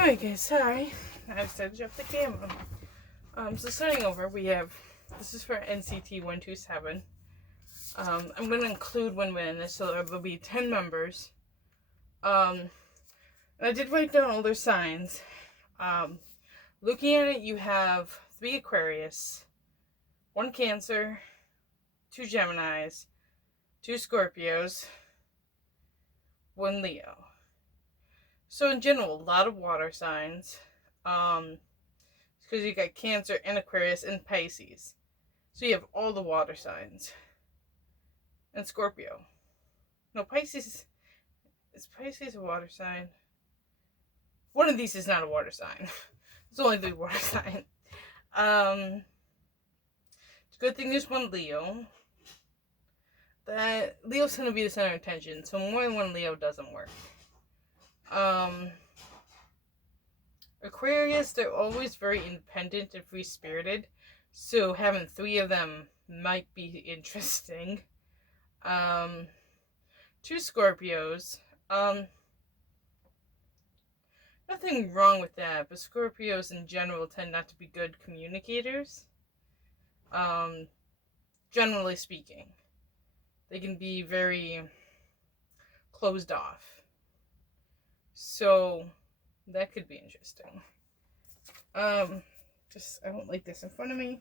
Alright guys, sorry. I decided to drop the camera. So starting over, we have, this is for NCT 127. I'm going to include women in this, so there will be 10 members. And I did write down all their signs. Looking at it, you have 3 Aquarius, 1 Cancer, 2 Geminis, 2 Scorpios, 1 Leo. So in general, a lot of water signs. Because you got Cancer and Aquarius and Pisces. So you have all the water signs. And Scorpio. No, Pisces. Is Pisces a water sign? One of these is not a water sign. It's only 3 water signs. It's a good thing there's 1 Leo. That Leo's going to be the center of attention. So more than 1 Leo doesn't work. Aquarius, they're always very independent and free-spirited, so having 3 of them might be interesting. 2 Scorpios, nothing wrong with that, but Scorpios in general tend not to be good communicators. Generally speaking, they can be very closed off, so that could be interesting. I don't like this in front of me.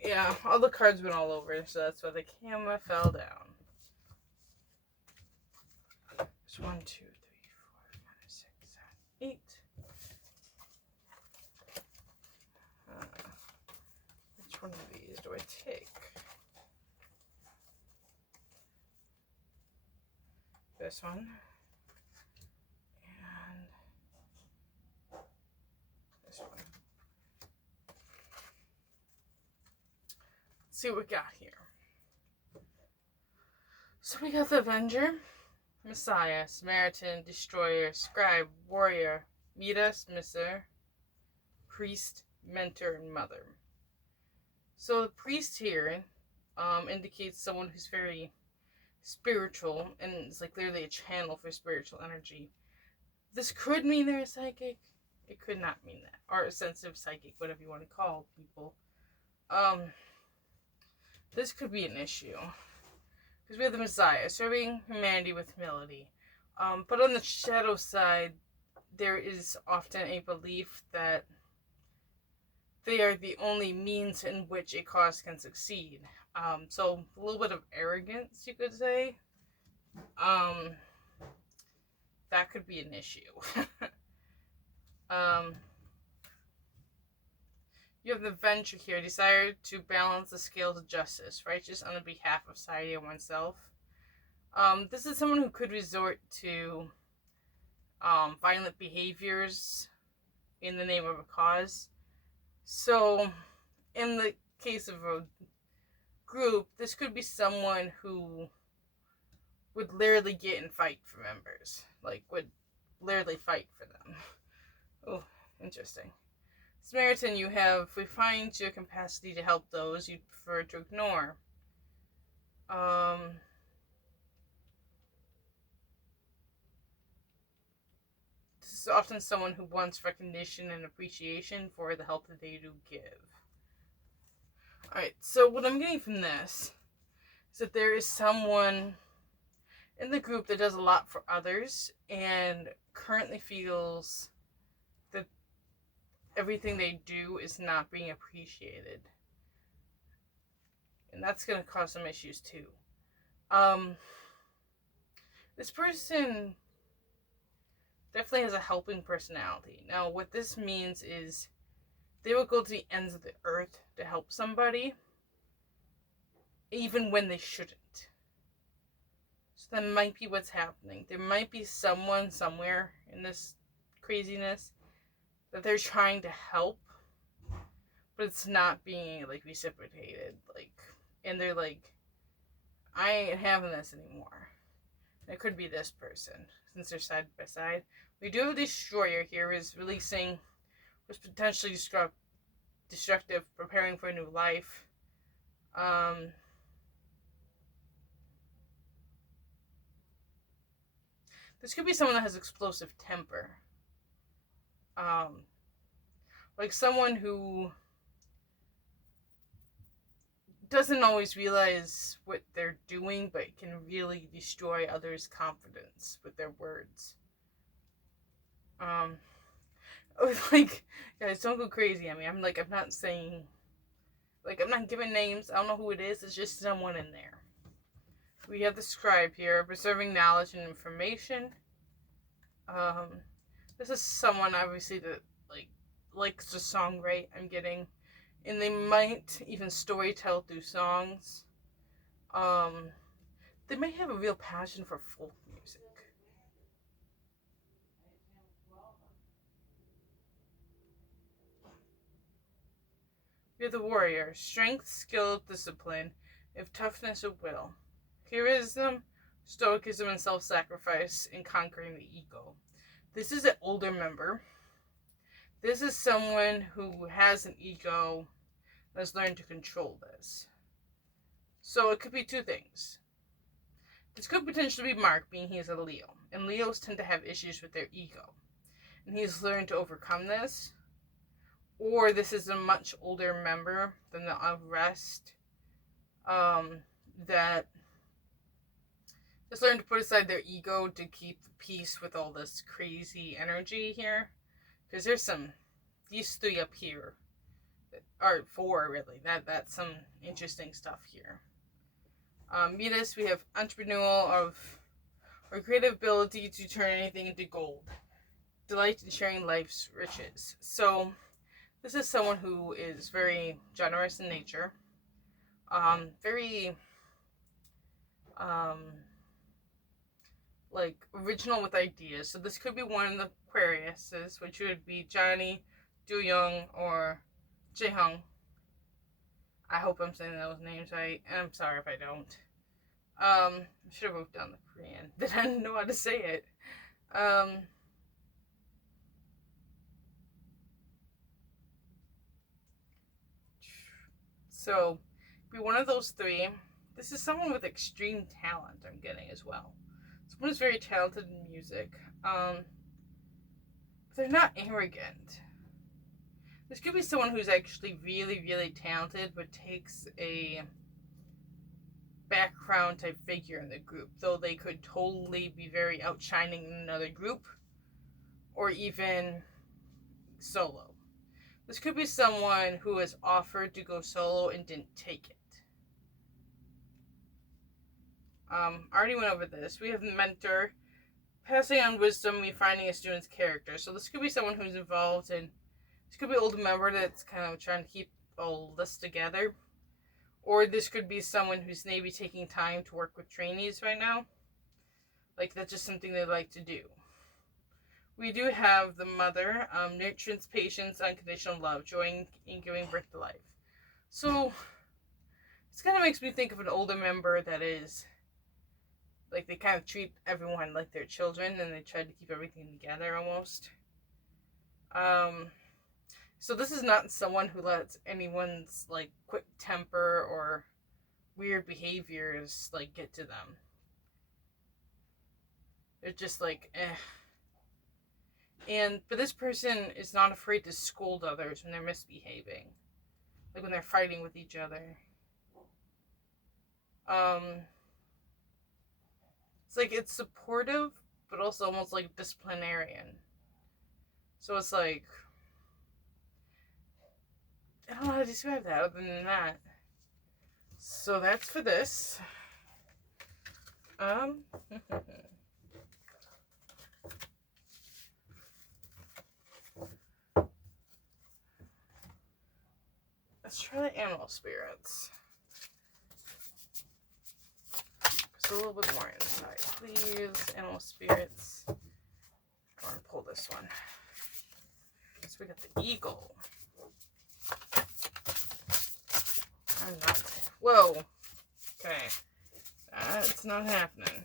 Yeah, all the cards went all over, so that's why the camera fell down. There's 1, 2, 3, 4, 5, 6, 7, 8. Which one of these do I take? This one. Let's see what we got here. So we got the Avenger, Messiah, Samaritan, Destroyer, Scribe, Warrior, Meeta, Smisser, Priest, Mentor, and Mother. So the priest here indicates someone who's very spiritual and is like literally a channel for spiritual energy. This could mean they're a psychic. It could not mean that. Or a sensitive psychic, whatever you want to call people. This could be an issue. Because we have the Messiah, serving humanity with humility. But on the shadow side, there is often a belief that they are the only means in which a cause can succeed. So a little bit of arrogance, you could say. That could be an issue. You have the Venture here, desire to balance the scales of justice, righteous on the behalf of society and oneself. This is someone who could resort to violent behaviors in the name of a cause. So, in the case of a group, this could be someone who would literally get in fight for members. Like, would literally fight for them. Oh, interesting. Samaritan, you have refined your capacity to help those you prefer to ignore. This is often someone who wants recognition and appreciation for the help that they do give. Alright, so what I'm getting from this is that there is someone in the group that does a lot for others and currently feels that everything they do is not being appreciated. And that's going to cause some issues too. This person definitely has a helping personality. Now, what this means is they will go to the ends of the earth to help somebody, even when they shouldn't. So that might be what's happening. There might be someone somewhere in this craziness that they're trying to help, but it's not being like reciprocated. And they're like, I ain't having this anymore. And it could be this person, since they're side by side. We do have a Destroyer here, is releasing, was potentially destructive, preparing for a new life. This could be someone that has explosive temper. Like someone who doesn't always realize what they're doing, but can really destroy others' confidence with their words. Like, guys, don't go crazy on me. I'm not saying, like, I'm not giving names. I don't know who it is. It's just someone in there. We have the scribe here, preserving knowledge and information. This is someone obviously that likes to songwrite. I'm getting, and they might even storytell through songs. They may have a real passion for folk music. We have the warrior, strength, skill, discipline, if toughness of will, heroism, stoicism, and self-sacrifice in conquering the ego. This is an older member. This is someone who has an ego that's learned to control this. So it could be two things. This could potentially be Mark, being he's a Leo. And Leos tend to have issues with their ego. And he's learned to overcome this. Or this is a much older member than the rest. That just learned to put aside their ego to keep peace with all this crazy energy here. Because there's these three up here. Or four, really. That's some interesting stuff here. Midas, we have entrepreneurial or creative ability to turn anything into gold. Delight in sharing life's riches. So, this is someone who is very generous in nature. Very, original with ideas. So this could be one of the Aquariuses, which would be Johnny, Do-young, or Jae-hung. I hope I'm saying those names right, and I'm sorry if I don't. I should have wrote down the Korean. That I didn't know how to say it. So, be one of those three. This is someone with extreme talent, I'm getting as well. Someone who's very talented in music. But they're not arrogant. This could be someone who's actually really, really talented, but takes a background type figure in the group, though they could totally be very outshining in another group, or even solo. This could be someone who has offered to go solo and didn't take it. I already went over this. We have the mentor, passing on wisdom, refining a student's character. So this could be someone who's involved in, this could be an older member that's kind of trying to keep all this together. Or this could be someone who's maybe taking time to work with trainees right now. Like, that's just something they like to do. We do have the mother, nurturance, patience, unconditional love, joy in giving birth to life. So, this kind of makes me think of an older member that is, like, they kind of treat everyone like their children, and they try to keep everything together, almost. So this is not someone who lets anyone's, like, quick temper or weird behaviors, like, get to them. They're just like, eh. But this person is not afraid to scold others when they're misbehaving. Like, when they're fighting with each other. It's like, it's supportive, but also almost like disciplinarian. So it's like, I don't know how to describe that other than that. So that's for this. Let's try the animal spirits. Just a little bit more inside, please. Animal spirits. I want to pull this one. So we got the eagle. I'm not. Whoa. Okay. That's not happening.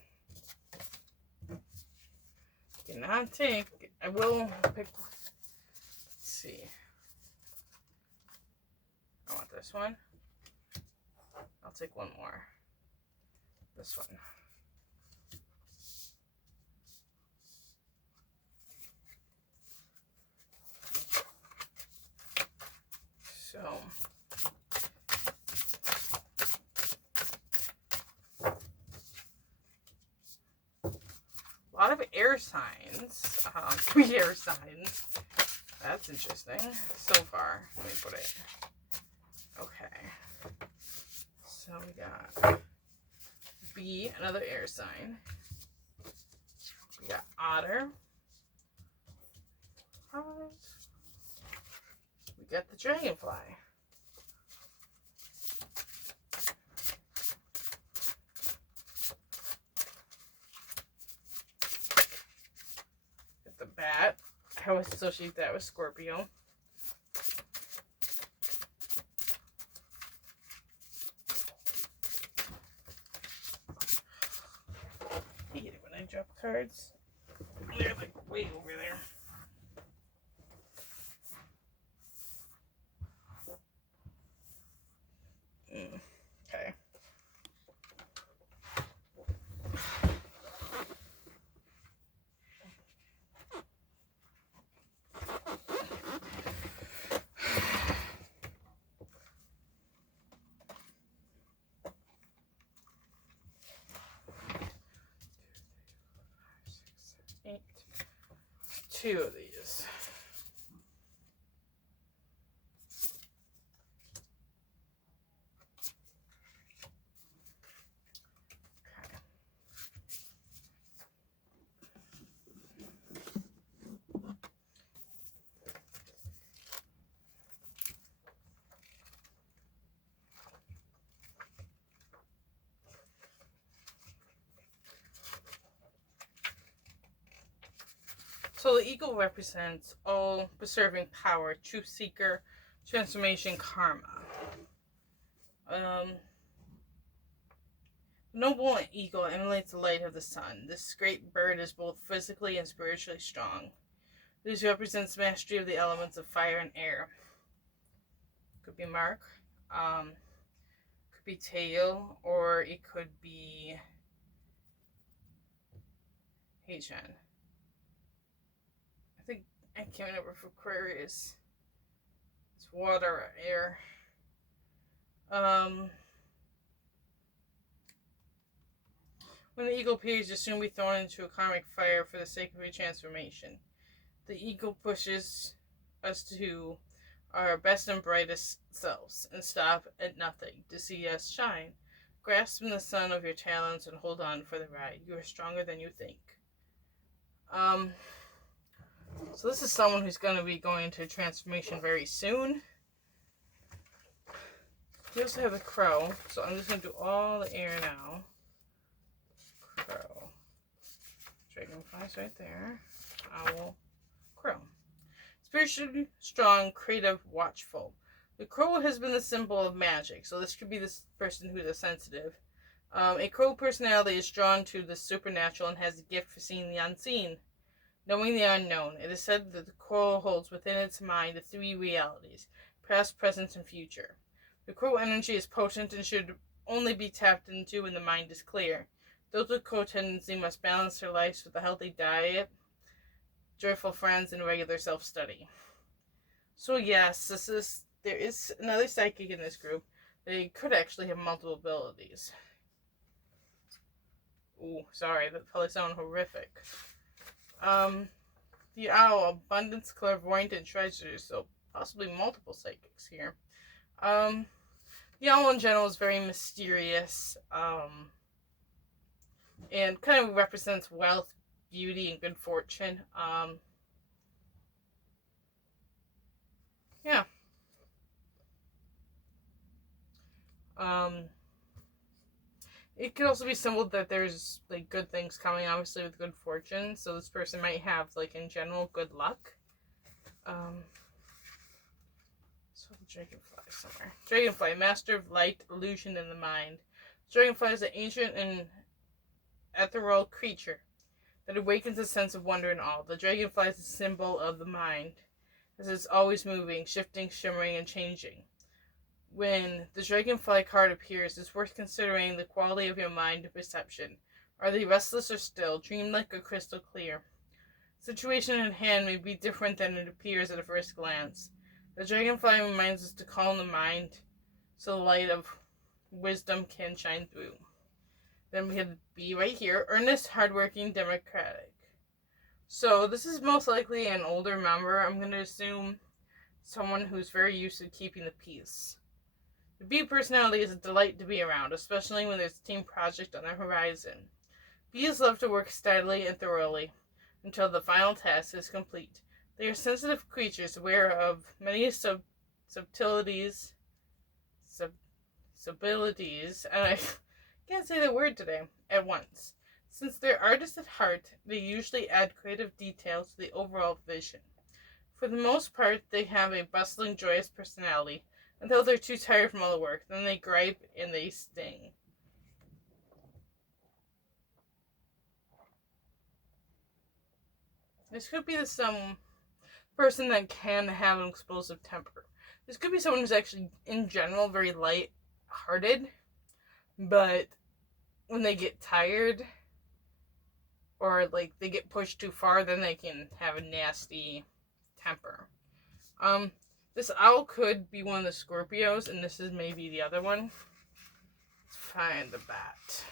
Cannot take. I will pick. Let's see. I want this one. I'll take one more. This one. lot of air signs. 3 air signs. That's interesting. So far. Let me put it. Okay. So we got B, another air sign. We got Otter. We got the Dragonfly. Got the Bat. I always associate that with Scorpio. I hate it when I drop cards. They're like way over there. Okay. Eight. 2 of these. So the eagle represents all preserving power, truth seeker, transformation, karma. The noble eagle emulates the light of the sun. This great bird is both physically and spiritually strong. This represents mastery of the elements of fire and air. Could be mark, could be tail, or it could be HN. I can't remember for Aquarius. It's water or air. When the eagle appears, you'll soon be thrown into a karmic fire for the sake of your transformation. The eagle pushes us to our best and brightest selves and stop at nothing to see us shine. Grasp in the sun of your talents and hold on for the ride. You are stronger than you think. So this is someone who's going to be going into transformation very soon. We also have the crow. So I'm just going to do all the air now. Crow. Dragonfly's right there. Owl. Crow. Spiritually strong, creative, watchful. The crow has been the symbol of magic. So this could be this person who's a sensitive. A crow personality is drawn to the supernatural and has a gift for seeing the unseen. Knowing the unknown, it is said that the crow holds within its mind the 3 realities, past, present, and future. The crow energy is potent and should only be tapped into when the mind is clear. Those with crow tendency must balance their lives with a healthy diet, joyful friends, and regular self-study. So yes, there is another psychic in this group. They could actually have multiple abilities. Ooh, sorry, that probably sounded horrific. The owl, abundance, clairvoyant, and treasures, so possibly multiple psychics here. The owl in general is very mysterious, and kind of represents wealth, beauty, and good fortune. Yeah. It could also be symbolized that there's like good things coming, obviously with good fortune. So this person might have like in general good luck. So the dragonfly somewhere. Dragonfly, master of light, illusion, and the mind. Dragonfly is an ancient and ethereal creature that awakens a sense of wonder and awe. The dragonfly is a symbol of the mind, as it's always moving, shifting, shimmering, and changing. When the Dragonfly card appears, it's worth considering the quality of your mind and perception. Are they restless or still? Dreamlike or crystal clear? Situation at hand may be different than it appears at a first glance. The Dragonfly reminds us to calm the mind so the light of wisdom can shine through. Then we have B right here. Earnest, hardworking, democratic. So this is most likely an older member. I'm going to assume someone who's very used to keeping the peace. The B personality is a delight to be around, especially when there's a team project on the horizon. Bees love to work steadily and thoroughly until the final task is complete. They are sensitive creatures aware of many subtleties, and I can't say the word today, at once. Since they're artists at heart, they usually add creative details to the overall vision. For the most part, they have a bustling, joyous personality, until they're too tired from all the work. Then they gripe and they sting. This could be some person that can have an explosive temper. This could be someone who's actually, in general, very light-hearted, but when they get tired or like they get pushed too far, then they can have a nasty temper. This owl could be one of the Scorpios, and this is maybe the other one. Let's find the bat.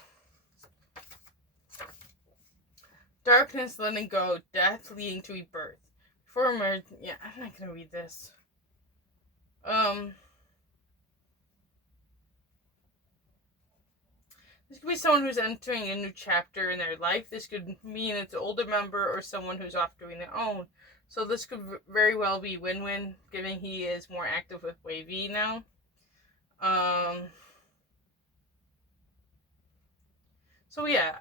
Darkness, letting go, death leading to rebirth. Before emerge, yeah, I'm not gonna read this. This could be someone who's entering a new chapter in their life. This could mean it's an older member or someone who's off doing their own. So this could very well be win-win, given he is more active with Wavy now. So yeah,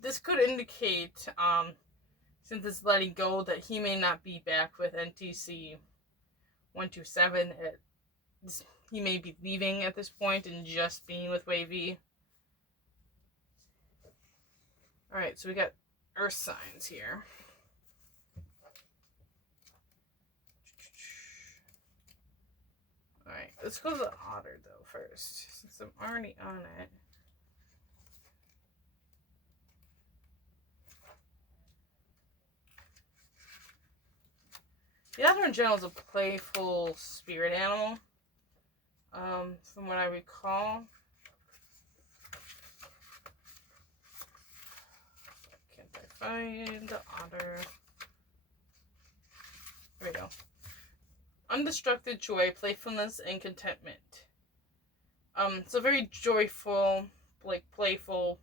this could indicate, since it's letting go, that he may not be back with NTC 127. He may be leaving at this point and just being with Wavy. Alright, so we got Earth signs here. Alright, let's go to the Otter, though, first, since I'm already on it. The Otter in general is a playful spirit animal, from what I recall. Can't I find the Otter? There we go. Undistracted joy, playfulness, and contentment. So very joyful, like playful.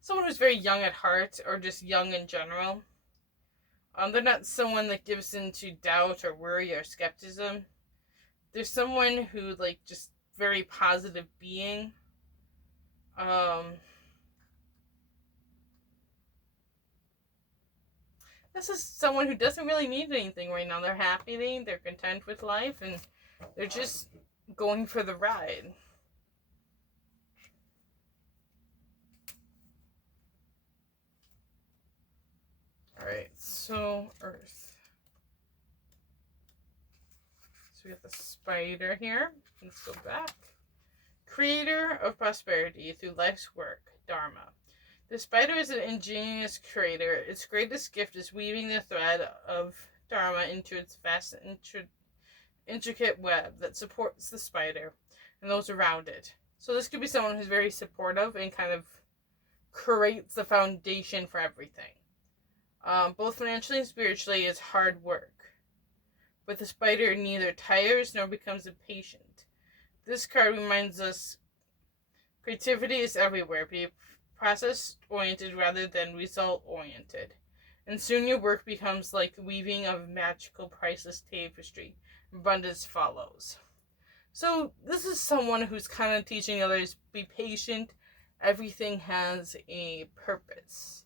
Someone who's very young at heart, or just young in general. They're not someone that gives into doubt or worry or skepticism. They're someone who, like, just very positive being. This is someone who doesn't really need anything right now. They're happy, they're content with life, and they're just going for the ride. Alright, so Earth. So we got the spider here. Let's go back. Creator of prosperity through life's work, Dharma. The spider is an ingenious creator. Its greatest gift is weaving the thread of Dharma into its vast intricate web that supports the spider and those around it. So this could be someone who's very supportive and kind of creates the foundation for everything. Both financially and spiritually, is hard work. But the spider neither tires nor becomes impatient. This card reminds us creativity is everywhere. Be process-oriented rather than result-oriented. And soon your work becomes like the weaving of a magical, priceless tapestry. Abundance follows. So this is someone who's kind of teaching others, be patient. Everything has a purpose.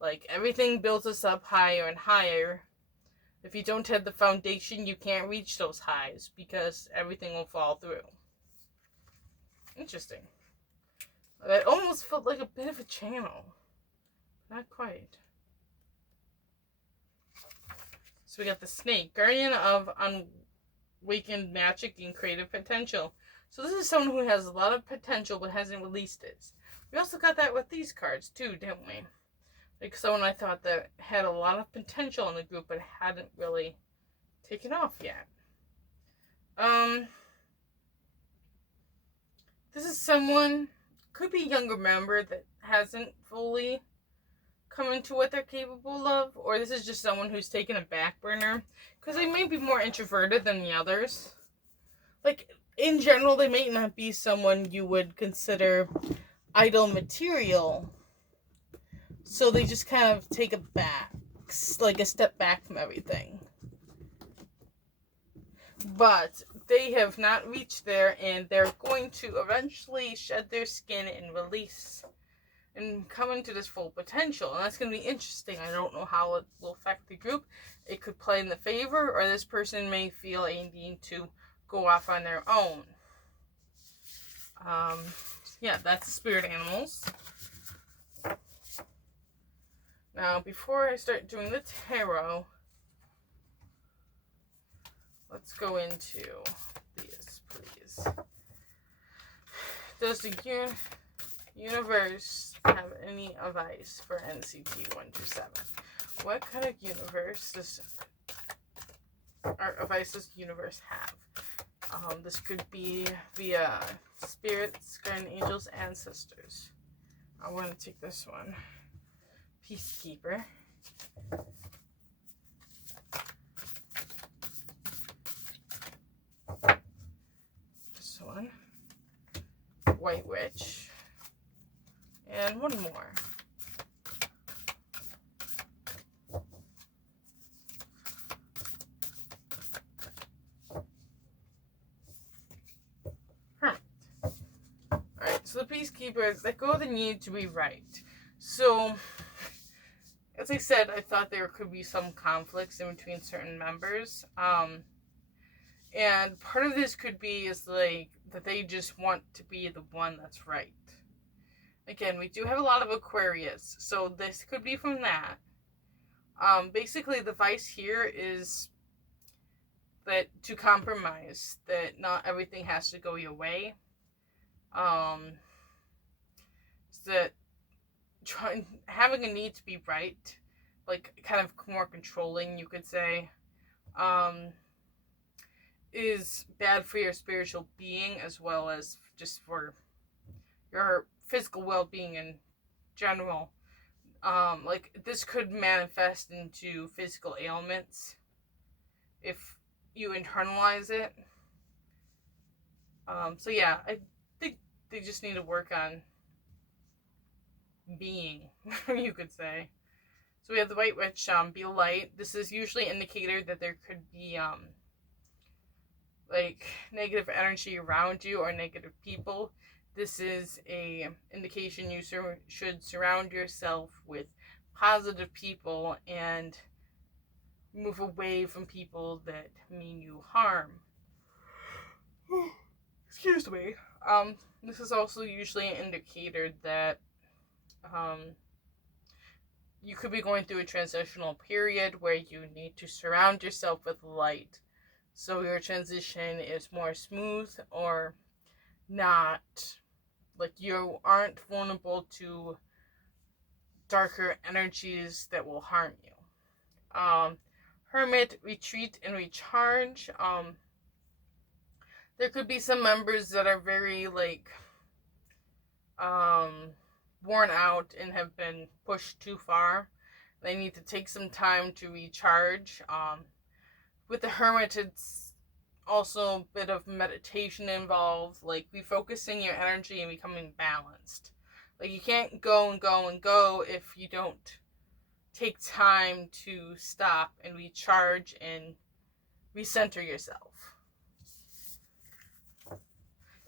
Like, everything builds us up higher and higher. If you don't have the foundation, you can't reach those highs because everything will fall through. Interesting. That almost felt like a bit of a channel. Not quite. So we got the snake, guardian of unawakened magic and creative potential. So this is someone who has a lot of potential but hasn't released it. We also got that with these cards too, didn't we? Like someone I thought that had a lot of potential in the group but hadn't really taken off yet. This is someone, could be a younger member that hasn't fully come into what they're capable of, or this is just someone who's taken a back burner, because they may be more introverted than the others. Like, in general, they may not be someone you would consider idle material, so they just kind of take a step back from everything. But they have not reached there, and they're going to eventually shed their skin and release and come into this full potential. And that's going to be interesting. I don't know how it will affect the group. It could play in the favor, or this person may feel a need to go off on their own. Yeah, that's the spirit animals. Now, before I start doing the tarot, let's go into these, please. Does the universe have any advice for NCT 1 to 7? What kind of advice does the universe have? This could be via spirits, guardian angels, ancestors. I want to take this one. Peacekeeper. This one. White Witch. And one more. Hermit. Alright, so the Peacekeepers, let go of the need to be right. So, as I said, I thought there could be some conflicts in between certain members. And part of this could be that they just want to be the one that's right. Again, we do have a lot of Aquarius, so this could be from that. Basically, the advice here is that to compromise, that not everything has to go your way. That having a need to be right, like kind of more controlling, you could say, is bad for your spiritual being as well as just for your physical well-being in general. Like, this could manifest into physical ailments if you internalize it. So yeah, I think they just need to work on being, you could say. So we have the White Witch, be light. This is usually an indicator that there could be, like, negative energy around you or negative people. This is a indication you should surround yourself with positive people and move away from people that mean you harm. Excuse me. This is also usually an indicator that you could be going through a transitional period where you need to surround yourself with light, so your transition is more smooth, or not, like you aren't vulnerable to darker energies that will harm you. Hermit, retreat and recharge. There could be some members that are very, like, worn out and have been pushed too far. They need to take some time to recharge. With the Hermit, it's also a bit of meditation involved, like refocusing your energy and becoming balanced. Like, you can't go and go and go if you don't take time to stop and recharge and recenter yourself.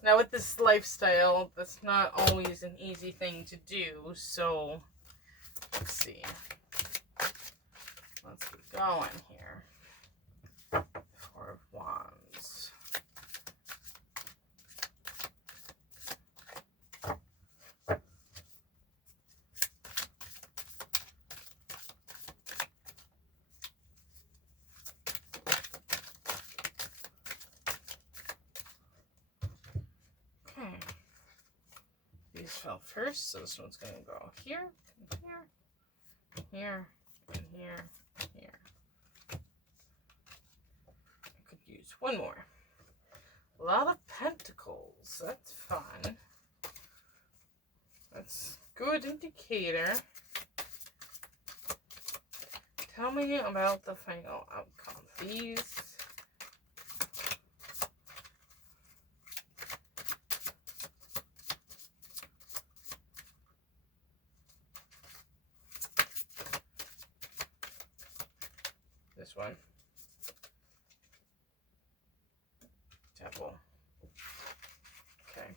Now, with this lifestyle, that's not always an easy thing to do, so let's see. Let's get going here. Four of Wands. Okay. These fell first, so this one's going to go here, and here, and here, and here, and here. I could use one more. A lot of pentacles. That's fun. That's a good indicator. Tell me about the final outcome, please. This one. Devil. Okay.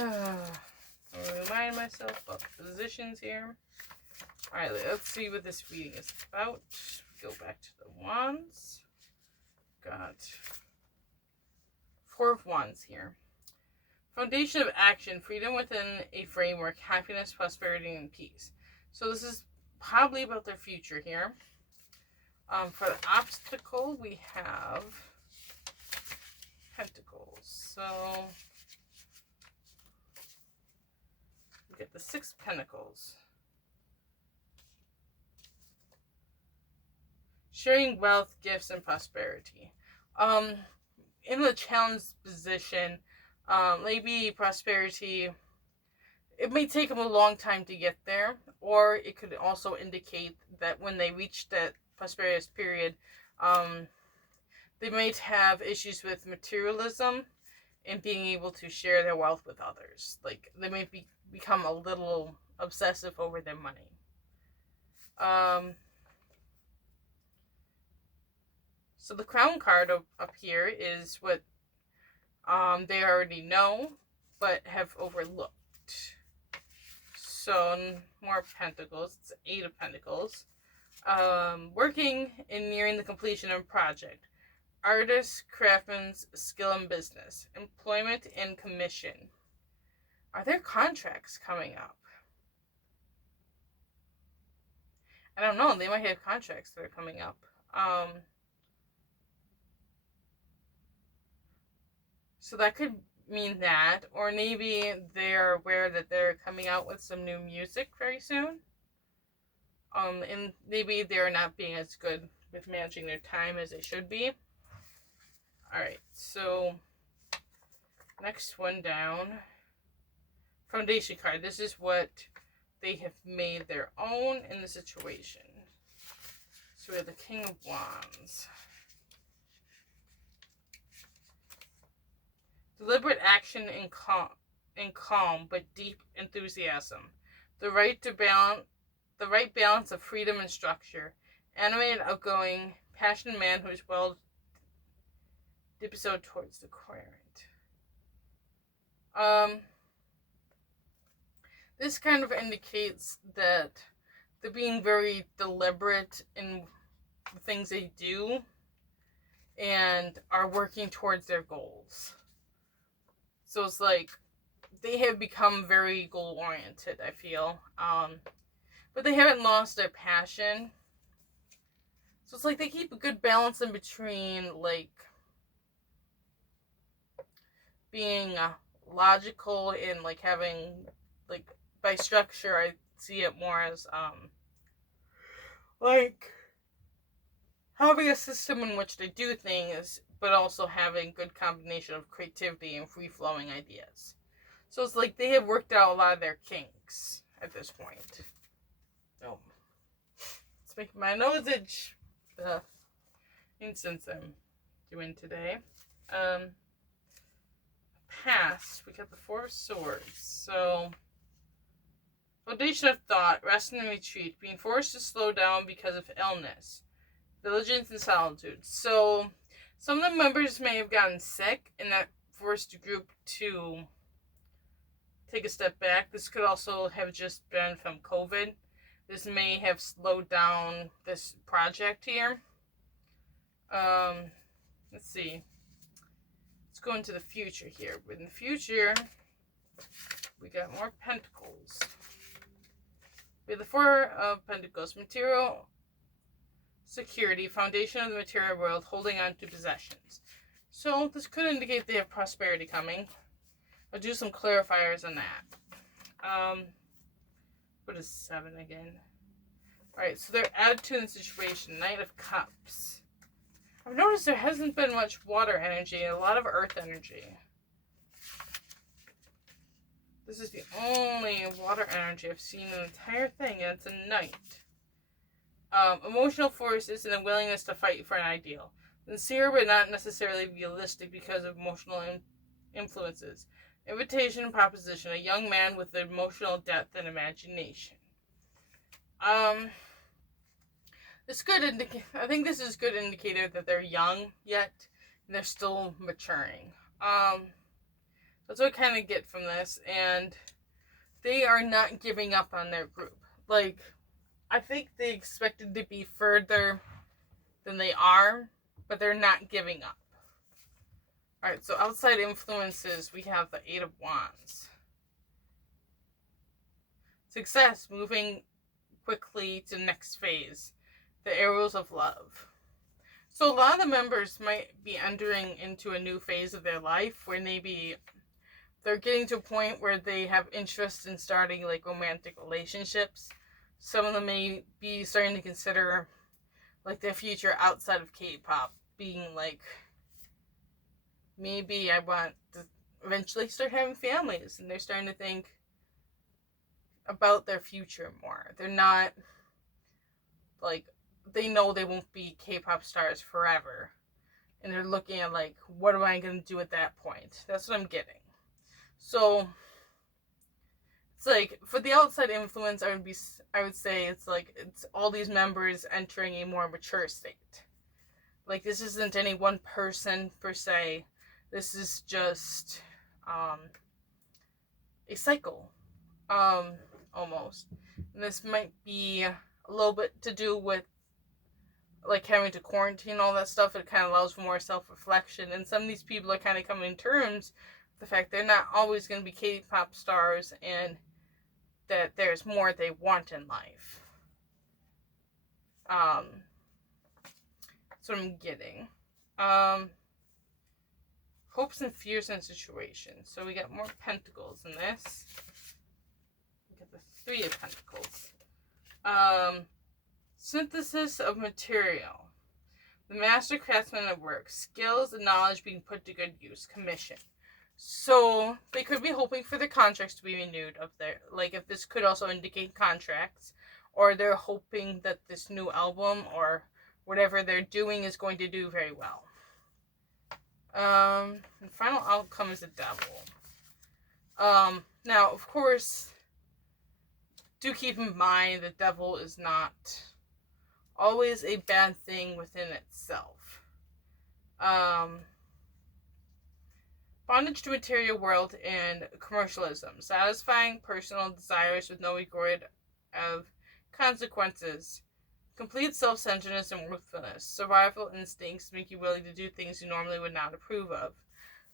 I'll remind myself about the positions here. Alright, let's see what this reading is about. Go back to the wands. Got 4 of Wands here. Foundation of action, freedom within a framework, happiness, prosperity, and peace. So this is probably about their future here. For the obstacle, we have Pentacles. So we get the 6 Pentacles. Sharing wealth, gifts, and prosperity. In the challenge position, maybe prosperity, it may take them a long time to get there, or it could also indicate that when they reach that prosperous period, they might have issues with materialism and being able to share their wealth with others. Like, they may become a little obsessive over their money. So the Crown card up here is what they already know, but have overlooked. So, more Pentacles. It's 8 of Pentacles. Working and nearing the completion of a project. Artists, craftsmen, skill and business. Employment and commission. Are there contracts coming up? I don't know. They might have contracts that are coming up. So that could mean that, or maybe they're aware that they're coming out with some new music very soon. And maybe they're not being as good with managing their time as they should be. Alright, so next one down. Foundation card. This is what they have made their own in the situation. So we have the King of Wands. Deliberate action and calm, but deep enthusiasm. The right balance of freedom and structure. Animated, outgoing, passionate man who is well disposed towards the current. This kind of indicates that they're being very deliberate in the things they do and are working towards their goals. So it's like they have become very goal-oriented, I feel. But they haven't lost their passion. So it's like they keep a good balance in between, like, being logical and, like, having, like, by structure, I see it more as, like, having a system in which they do things, but also having good combination of creativity and free-flowing ideas. So it's like they have worked out a lot of their kinks at this point. Oh. It's making my nose itch. The incense I'm doing today. Past, we got the 4 of Swords. So, foundation of thought, rest and retreat, being forced to slow down because of illness, diligence and solitude. So, some of the members may have gotten sick, and that forced the group to take a step back. This could also have just been from COVID. This may have slowed down this project here. Let's see. Let's go into the future here. In the future, we got more Pentacles. We have the 4 of Pentacles. Material security, foundation of the material world, holding on to possessions. So this could indicate they have prosperity coming. I'll do some clarifiers on that. What is 7 again? Alright, so their attitude and situation. Knight of Cups. I've noticed there hasn't been much water energy, a lot of earth energy. This is the only water energy I've seen in the entire thing, and it's a knight. Emotional forces and a willingness to fight for an ideal. Sincere but not necessarily realistic because of emotional influences. Invitation and proposition. A young man with emotional depth and imagination. This could indicate. I think this is a good indicator that they're young yet, and they're still maturing. That's what I kind of get from this, and they are not giving up on their group. Like, I think they expected to be further than they are, but they're not giving up. Alright, so outside influences, we have the Eight of Wands. Success, moving quickly to the next phase. The Arrows of Love. So a lot of the members might be entering into a new phase of their life where maybe they're getting to a point where they have interest in starting like romantic relationships. Some of them may be starting to consider like their future outside of K-pop being like, maybe I want to eventually start having families, and they're starting to think about their future more. They're not like, they know they won't be K-pop stars forever, and they're looking at like, what am I going to do at that point? That's what I'm getting. So it's like, for the outside influence, I would say it's like, it's all these members entering a more mature state. Like, this isn't any one person per se. This is just a cycle, almost. And this might be a little bit to do with like having to quarantine all that stuff. It kind of allows for more self-reflection, and some of these people are kind of coming to terms with the fact they're not always going to be K-pop stars, and that there's more they want in life. That's what I'm getting. Hopes and fears and situations. So we got more pentacles in this. We got the Three of Pentacles. Synthesis of material. The master craftsman of work. Skills and knowledge being put to good use. Commission. So they could be hoping for their contracts to be renewed up there. Like, if this could also indicate contracts. Or they're hoping that this new album or whatever they're doing is going to do very well. And final outcome is the Devil. Now, of course, do keep in mind the Devil is not always a bad thing within itself. Bondage to material world and commercialism. Satisfying personal desires with no regard of consequences. Complete self-centeredness and worthfulness. Survival instincts make you willing to do things you normally would not approve of.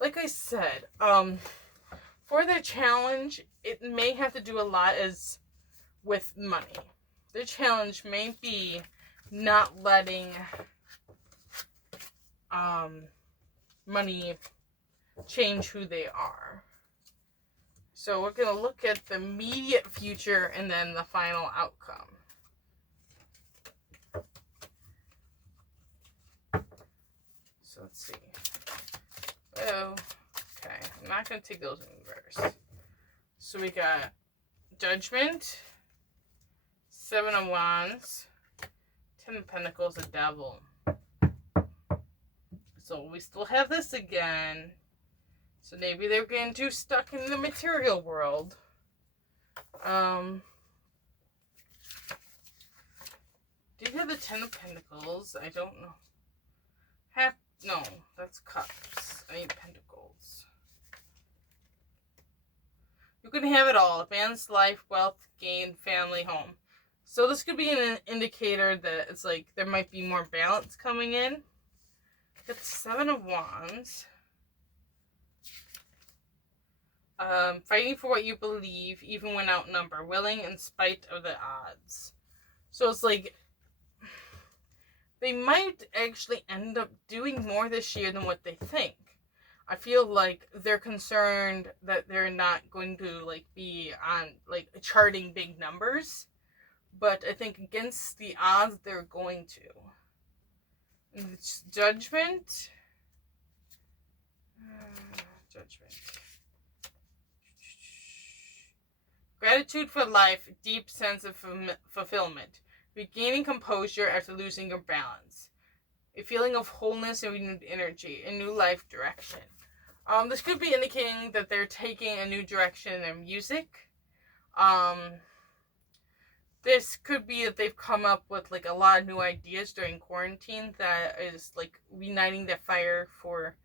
Like I said, for their challenge, it may have to do a lot as with money. Their challenge may be not letting money change who they are. So we're going to look at the immediate future and then the final outcome. So let's see. Oh, okay. I'm not going to take those in reverse. So we got Judgment, Seven of Wands, Ten of Pentacles, the Devil. So we still have this again. So maybe they're getting too stuck in the material world. Do you have the Ten of Pentacles? I don't know. No, that's Cups. I need Pentacles. You can have it all. Advanced life, wealth, gain, family, home. So this could be an indicator that it's like there might be more balance coming in. Got the Seven of Wands. Fighting for what you believe, even when outnumbered. Willing in spite of the odds. So it's like they might actually end up doing more this year than what they think. I feel like they're concerned that they're not going to like be on like charting big numbers, but I think against the odds they're going to. And it's Judgment. Judgment. Gratitude for life, deep sense of fulfillment. Regaining composure after losing your balance. A feeling of wholeness and renewed energy. A new life direction. This could be indicating that they're taking a new direction in their music. This could be that they've come up with like a lot of new ideas during quarantine that is like reigniting the fire for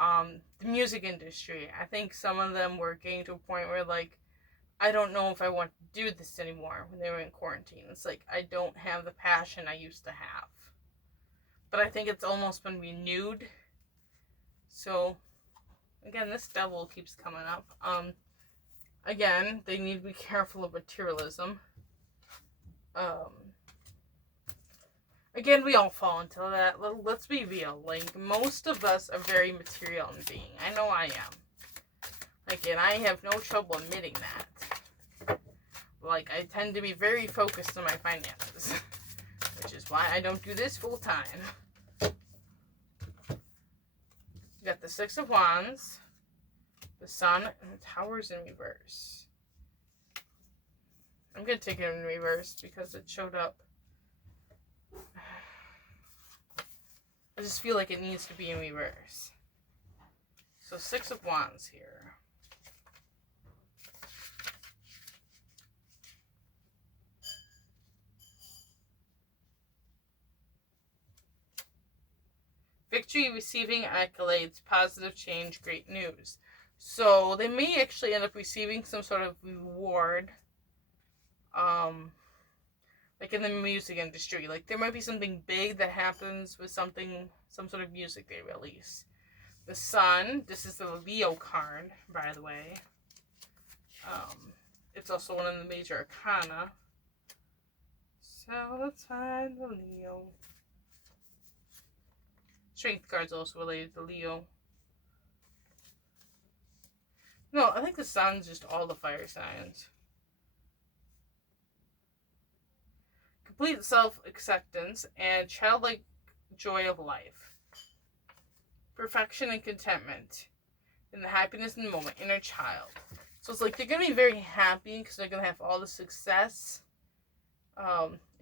the music industry. I think some of them were getting to a point where like, I don't know if I want to do this anymore when they were in quarantine. It's like I don't have the passion I used to have. But I think it's almost been renewed. So again, this devil keeps coming up. Again, they need to be careful of materialism. Again, we all fall into that. Let's be real. Like, most of us are very material in being. I know I am. Like, and I have no trouble admitting that. Like, I tend to be very focused on my finances. Which is why I don't do this full time. You got the Six of Wands, the Sun, and the Towers in reverse. I'm going to take it in reverse because it showed up. I just feel like it needs to be in reverse. So Six of Wands here. Victory, receiving accolades, positive change, great news. So they may actually end up receiving some sort of reward. Like in the music industry. Like there might be something big that happens with some sort of music they release. The Sun, this is the Leo card, by the way. It's also one of the major arcana. So let's find the Leo. Strength card's also related to Leo. No, I think the Sun's just all the fire signs. Complete self-acceptance and childlike joy of life. Perfection and contentment. And the happiness in the moment. Inner child. So it's like they're going to be very happy because they're going to have all the success.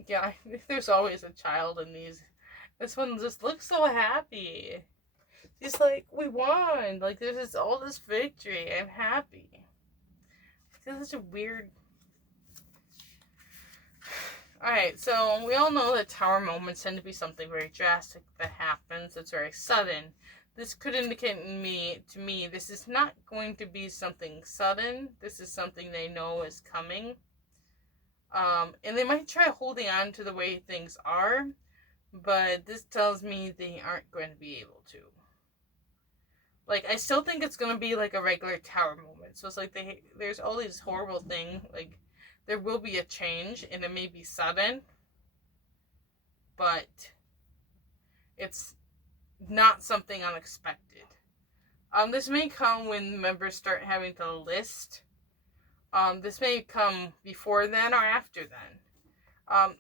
Yeah, there's always a child in these. This one just looks so happy. She's like, we won. Like, there's all this victory. I'm happy. It's such a weird... Alright, so we all know that tower moments tend to be something very drastic that happens. It's very sudden. This could indicate to me, this is not going to be something sudden. This is something they know is coming. And they might try holding on to the way things are, but this tells me they aren't going to be able to. Like, I still think it's going to be like a regular tower moment. So it's like there's all these horrible things. Like, there will be a change, and it may be sudden, but it's not something unexpected. This may come when members start having to list. This may come before then or after then.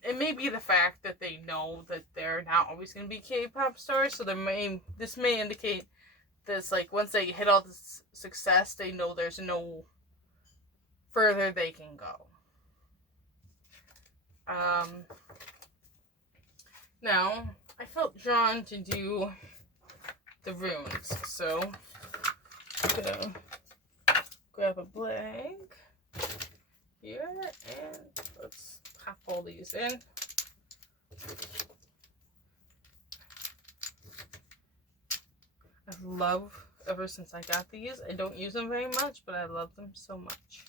It may be the fact that they know that they're not always going to be K-pop stars, so this may indicate this, like, once they hit all this success, they know there's no further they can go. Now, I felt drawn to do the runes, so I'm gonna grab a blank here, and let's pop all these in. I love, ever since I got these, I don't use them very much, but I love them so much.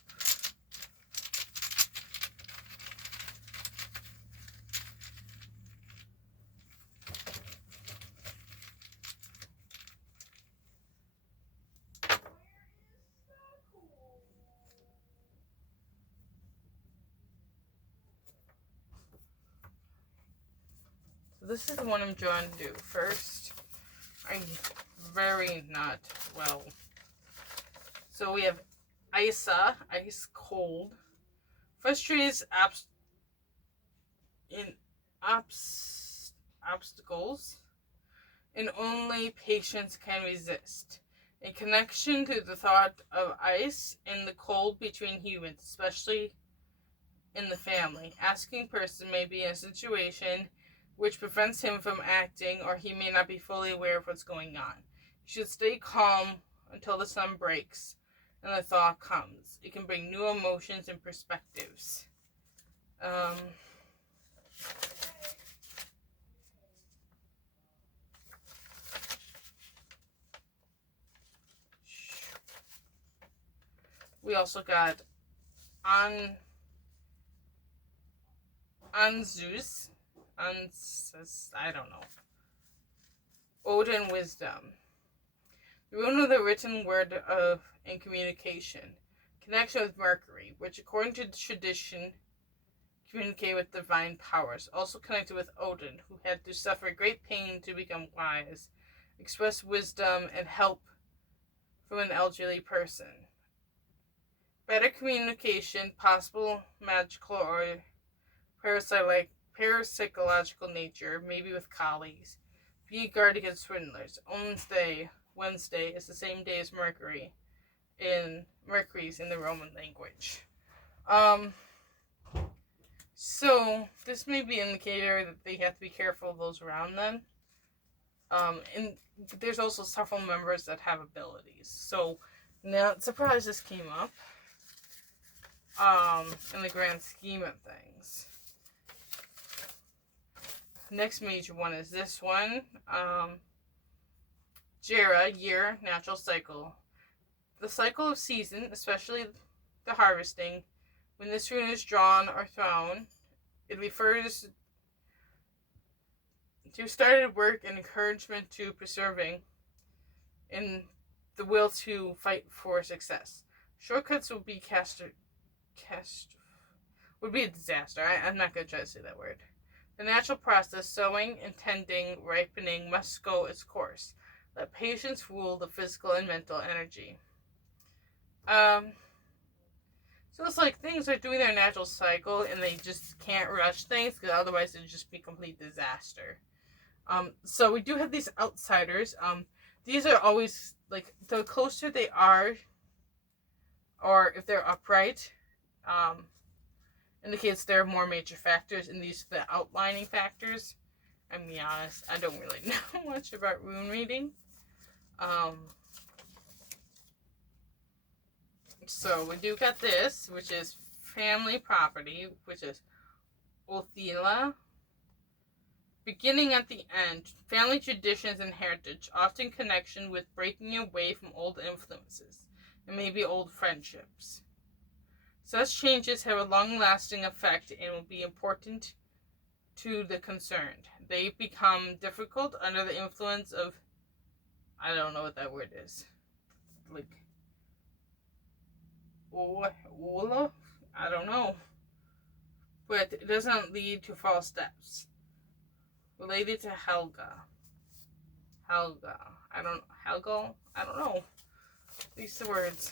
This is the one I'm drawn to do first. I'm very not well. So we have Isa, ice cold. Frustrates obstacles, and only patience can resist. A connection to the thought of ice and the cold between humans, especially in the family. Asking person may be in a situation which prevents him from acting, or he may not be fully aware of what's going on. You should stay calm until the sun breaks and the thaw comes. It can bring new emotions and perspectives. We also got Zeus. I don't know. Odin wisdom. The rune of the written word of in communication. Connection with Mercury, which according to tradition communicate with divine powers. Also connected with Odin, who had to suffer great pain to become wise. Express wisdom and help from an elderly person. Better communication, possible magical or parapsychological nature, maybe with colleagues. Be guard against swindlers. Wednesday is the same day as Mercury's in the Roman language. So this may be an indicator that they have to be careful of those around them. And there's also several members that have abilities. So not surprised this came up. In the grand scheme of things. Next major one is this one. Jera, year, natural cycle. The cycle of season, especially the harvesting, when this rune is drawn or thrown, it refers to started work and encouragement to persevering in the will to fight for success. Shortcuts will be would be a disaster. I'm not going to try to say that word. The natural process, sowing, intending, ripening, must go its course. Let patience rule the physical and mental energy. So it's like things are doing their natural cycle and they just can't rush things because otherwise it'd just be a complete disaster. So we do have these outsiders. These are always, like, the closer they are, or if they're upright, indicates there are more major factors, and these are the outlining factors. I'm gonna be honest, I don't really know much about rune reading. So we do got this, which is family property, which is Othila. Beginning at the end, family traditions and heritage, often connection with breaking away from old influences, and maybe old friendships. Such changes have a long-lasting effect and will be important to the concerned. They become difficult under the influence of, I don't know what that word is, like, Ola? I don't know. But it doesn't lead to false steps. Related to Helga. I don't know. These are the words.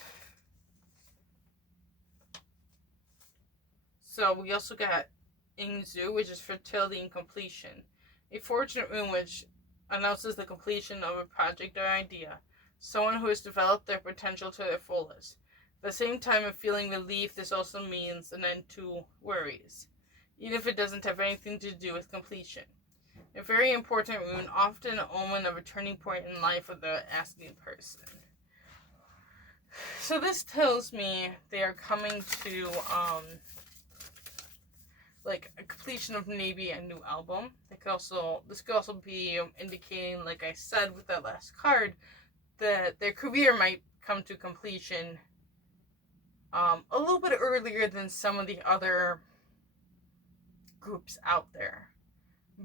So we also got Ingzu, which is fertility and completion. A fortunate rune which announces the completion of a project or idea. Someone who has developed their potential to their fullest. At the same time of feeling relief, this also means an end to worries, even if it doesn't have anything to do with completion. A very important rune, often an omen of a turning point in life of the asking person. So this tells me they are coming to like a completion of maybe a new album. This could also be indicating, like I said with that last card, that their career might come to completion a little bit earlier than some of the other groups out there.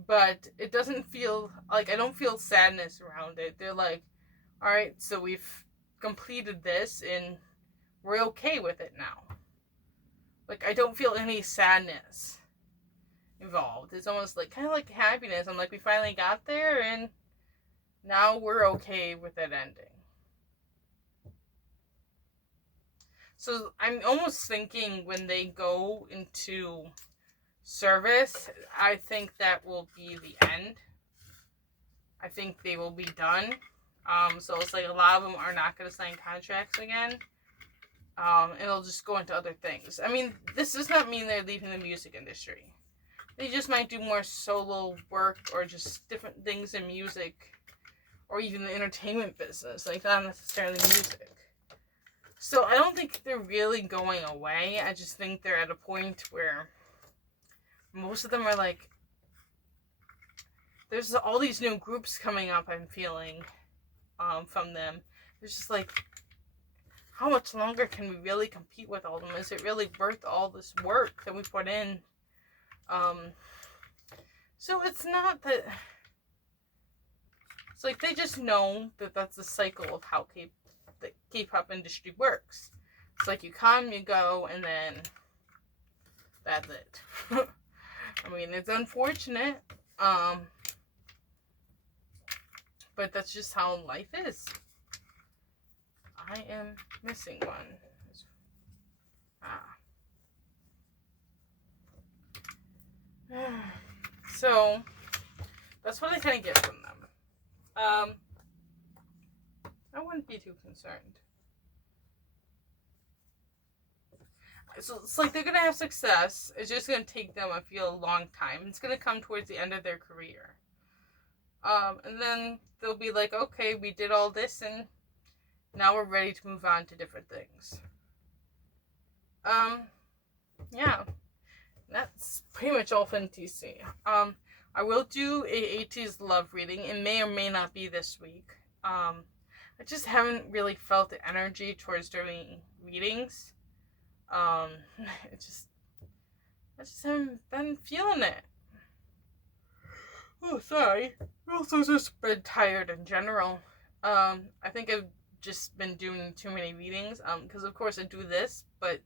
But it doesn't feel like, I don't feel sadness around it. They're like, alright, so we've completed this and we're okay with it now. Like, I don't feel any sadness involved. It's almost like, kind of like happiness. I'm like, we finally got there and now we're okay with it ending. So I'm almost thinking when they go into service, I think that will be the end. I think they will be done. So it's like a lot of them are not going to sign contracts again. And they'll just go into other things. I mean, this does not mean they're leaving the music industry. They just might do more solo work or just different things in music or even the entertainment business, like not necessarily music. So I don't think they're really going away. I just think they're at a point where most of them are like, there's all these new groups coming up, I'm feeling, from them. It's just like, how much longer can we really compete with all of them? Is it really worth all this work that we put in? So it's not that, it's like they just know that that's the cycle of how the K-pop industry works. It's like you come, you go, and then that's it. I mean, it's unfortunate, but that's just how life is. I am missing one. So that's what I kind of get from them. I wouldn't be too concerned. So it's like they're gonna have success. It's just gonna take them, I feel, a long time. It's gonna come towards the end of their career. And then they'll be like, okay, we did all this, and now we're ready to move on to different things. Yeah. That's pretty much all for NTC. I will do a 80s love reading. It may or may not be this week. I just haven't really felt the energy towards doing readings. I just haven't been feeling it. Oh, sorry. I'm also just been tired in general. I think I've just been doing too many readings. Because of course I do this, but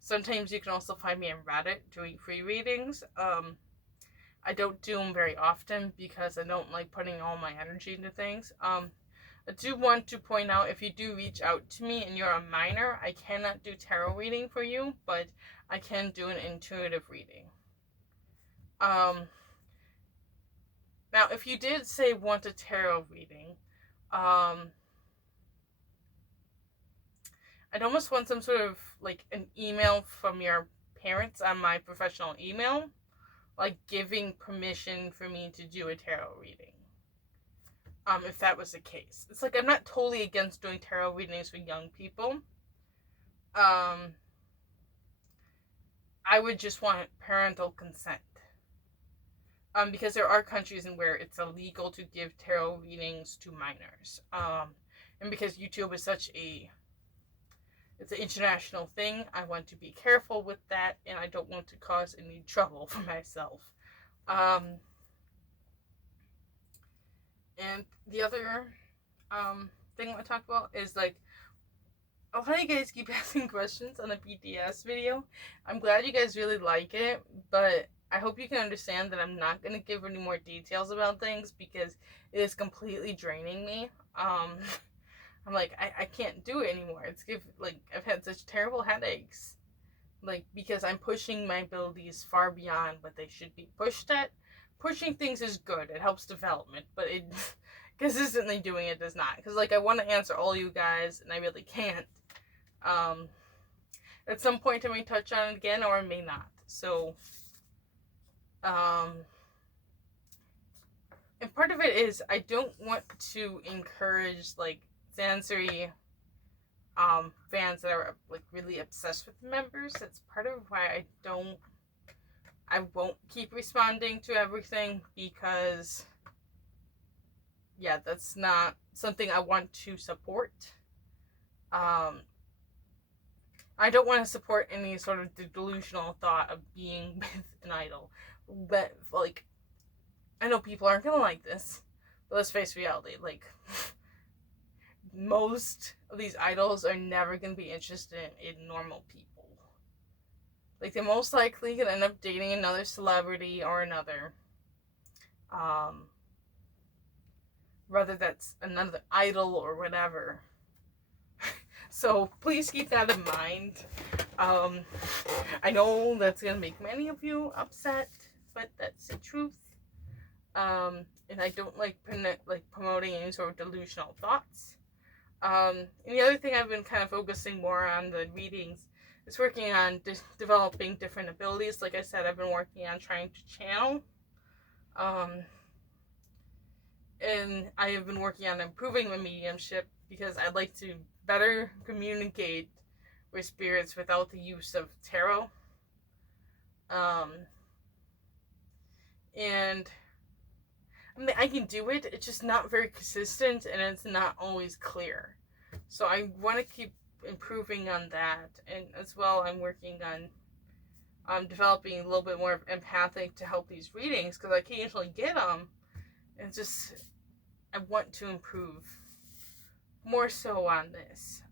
sometimes you can also find me on Reddit doing free readings. I don't do them very often because I don't like putting all my energy into things. I do want to point out, if you do reach out to me and you're a minor, I cannot do tarot reading for you, but I can do an intuitive reading. Now, if you did say want a tarot reading, I'd almost want some sort of, like, an email from your parents on my professional email, like, giving permission for me to do a tarot reading. If that was the case. It's like, I'm not totally against doing tarot readings for young people. I would just want parental consent. Because there are countries in where it's illegal to give tarot readings to minors. And because YouTube is such it's an international thing, I want to be careful with that, and I don't want to cause any trouble for myself. And the other thing I want to talk about is, like, a lot of you guys keep asking questions on the BTS video. I'm glad you guys really like it, but I hope you can understand that I'm not going to give any more details about things because it is completely draining me. I'm like, I can't do it anymore. I've had such terrible headaches. Like, because I'm pushing my abilities far beyond what they should be pushed at. Pushing things is good. It helps development. But consistently doing it does not. Because, like, I want to answer all you guys, and I really can't. At some point I may touch on it again, or I may not. So, and part of it is, I don't want to encourage, like, sensory fans that are, like, really obsessed with the members. That's part of why I won't keep responding to everything, because yeah, that's not something I want to support. I don't want to support any sort of delusional thought of being with an idol. But, like, I know people aren't gonna like this, but let's face reality, like, most of these idols are never going to be interested in normal people. Like, they're most likely going to end up dating another celebrity or another. Whether that's another idol or whatever. So, please keep that in mind. I know that's going to make many of you upset, but that's the truth. And I don't like promoting any sort of delusional thoughts. And the other thing I've been kind of focusing more on the readings is working on developing different abilities. Like I said, I've been working on trying to channel. And I have been working on improving my mediumship because I'd like to better communicate with spirits without the use of tarot. And I mean, I can do it, it's just not very consistent and it's not always clear. So I want to keep improving on that. And as well, I'm working on developing a little bit more empathic to help these readings because I occasionally get them. And just, I want to improve more so on this.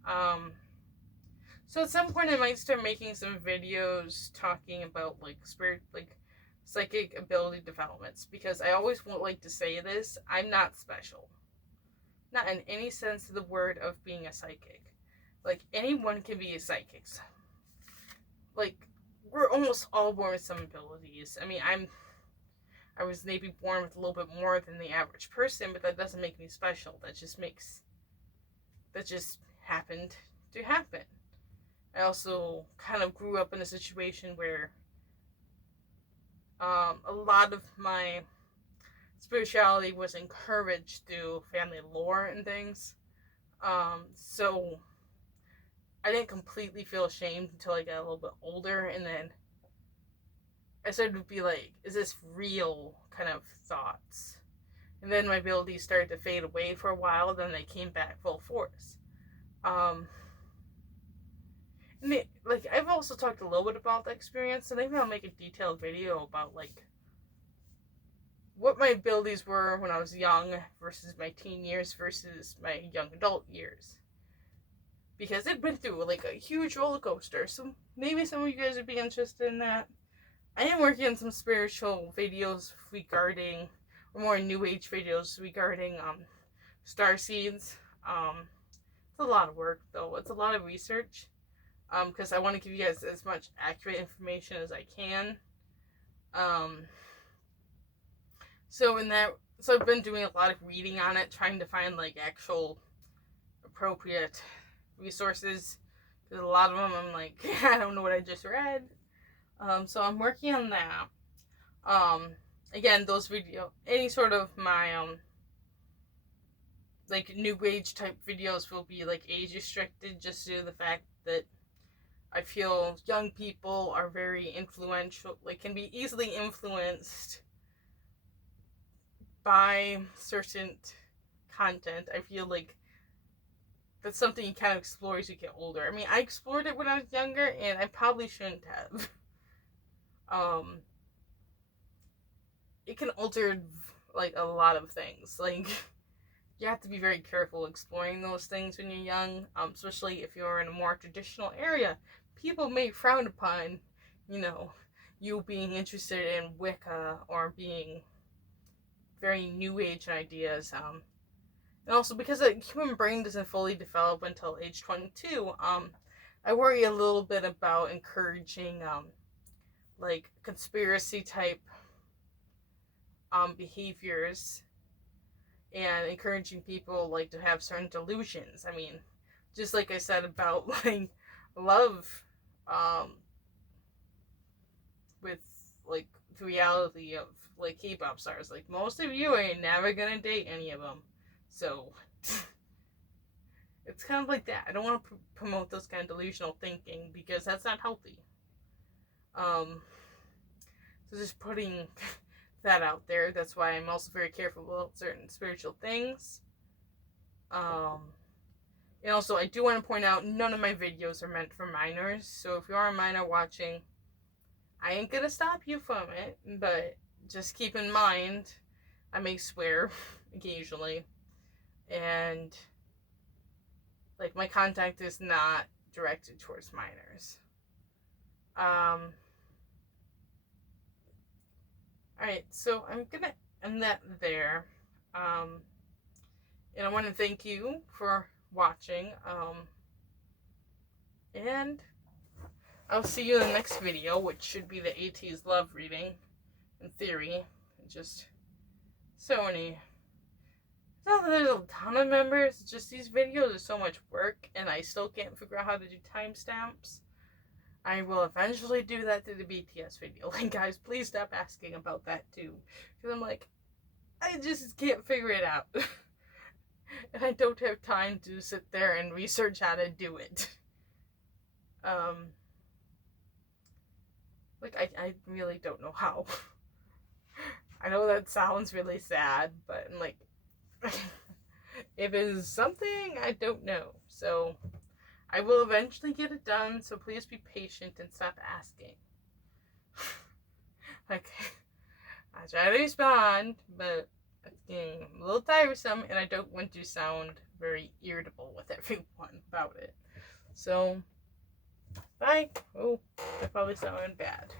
So at some point I might start making some videos talking about psychic ability developments, because I always like to say this, I'm not special. Not in any sense of the word of being a psychic. Like, anyone can be a psychic. Like, we're almost all born with some abilities. I mean, I was maybe born with a little bit more than the average person, but that doesn't make me special. That just happened to happen. I also kind of grew up in a situation where a lot of my spirituality was encouraged through family lore and things. So I didn't completely feel ashamed until I got a little bit older, and then I started to be like, is this real kind of thoughts? And then my abilities started to fade away for a while, then they came back full force. I've also talked a little bit about the experience, so maybe I'll make a detailed video about, what my abilities were when I was young versus my teen years versus my young adult years. Because it went through, a huge roller coaster, so maybe some of you guys would be interested in that. I am working on some spiritual videos regarding, or more New Age videos regarding, starseeds. It's a lot of work, though. It's a lot of research. Because I want to give you guys as much accurate information as I can. So I've been doing a lot of reading on it, trying to find actual appropriate resources. Because a lot of them I'm like, I don't know what I just read. So I'm working on that. Again, those any sort of my New Age type videos will be age restricted, just due to the fact that I feel young people are very influential, can be easily influenced by certain content. I feel like that's something you kind of explore as you get older. I mean, I explored it when I was younger, and I probably shouldn't have. It can alter, a lot of things. You have to be very careful exploring those things when you're young, especially if you're in a more traditional area. People may frown upon, you being interested in Wicca or being very New Age ideas. And also because the human brain doesn't fully develop until age 22, I worry a little bit about encouraging, conspiracy type behaviors and encouraging people to have certain delusions. I mean, just like I said about love, with the reality of K-pop stars, most of you ain't never gonna date any of them, so it's kind of like that. I don't want to promote those kind of delusional thinking because that's not healthy. So just putting that out there. That's why I'm also very careful about certain spiritual things. And also, I do want to point out, none of my videos are meant for minors. So if you are a minor watching, I ain't gonna stop you from it. But just keep in mind, I may swear occasionally. And, my contact is not directed towards minors. Alright, so I'm gonna end that there. And I want to thank you for watching. And I'll see you in the next video, which should be the AT's love reading, in theory. Just so many. It's not that there's a ton of members, it's just these videos are so much work, and I still can't figure out how to do timestamps. I will eventually do that to the BTS video. And guys, please stop asking about that too. Because I'm like, I just can't figure it out. And I don't have time to sit there and research how to do it. Like, I really don't know how. I know that sounds really sad, but I'm like, if it's something, I don't know. So, I will eventually get it done, so please be patient and stop asking. Like, I try to respond, but it's getting a little tiresome, and I don't want to sound very irritable with everyone about it. So, bye. Oh, I probably sounded bad.